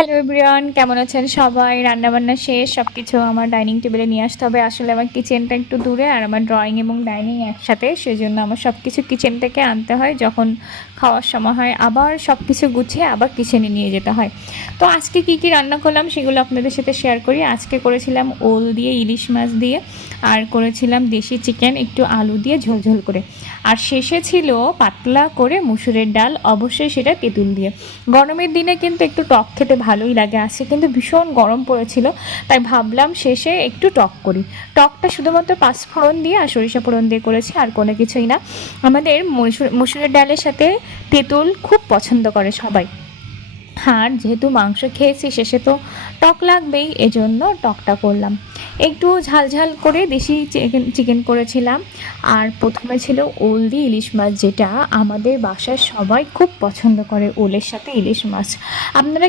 Hello everyone, কেমন আছেন সবাই? রান্নাবান্না শেষ, সব কিছু আমার ডাইনিং টেবিলে নিয়ে আসতে হবে। আসলে আমার কিচেনটা একটু দূরে, আর আমার ড্রয়িং এবং ডাইনিং একসাথে, সেজন্য আমার সব কিছু কিচেন থেকে আনতে হয়। যখন খাওয়ার সময় হয় আবার সব কিছু গুছিয়ে আবার কিচেনে নিয়ে যেতে হয়। তো আজকে কি কি রান্না করলাম সেগুলো আপনাদের সাথে শেয়ার করি। আজকে করেছিলাম ওল দিয়ে, ইলিশ মাছ দিয়ে, আর করেছিলাম দেশি চিকেন একটু আলু দিয়ে ঝোলঝোল করে, আর শেষে ছিল পাতলা করে মুসুরের ডাল, অবশ্যই সেটা তেঁতুল দিয়ে। গরমের দিনে কিন্তু একটু টক খেতে ভালোই লাগে। আজকে কিন্তু ভীষণ গরম পড়েছিল, তাই ভাবলাম শেষে একটু টক করি। টকটা শুধুমাত্র পাঁচফোড়ন দিয়ে আর সরিষা ফোড়ন দিয়ে করেছি, আর কোনো কিছুই না। আমাদের মুসুরের ডালের সাথে তেঁতুল খুব পছন্দ করে সবাই। আর যেহেতু মাংস খেয়েছি শেষে তো টক লাগবেই, এজন্য টকটা করলাম। একটু ঝাল ঝাল করে দেশি চিকেন করেছিলাম। আর প্রথমে ছিল ওল দিয়ে ইলিশ মাছ, যেটা আমাদের বাসায় সবাই খুব পছন্দ করে, ওলের সাথে ইলিশ মাছ। আপনারা